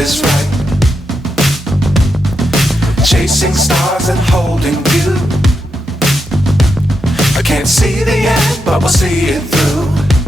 is right. Chasing stars and holding you. I can't see the end, but we'll see it through.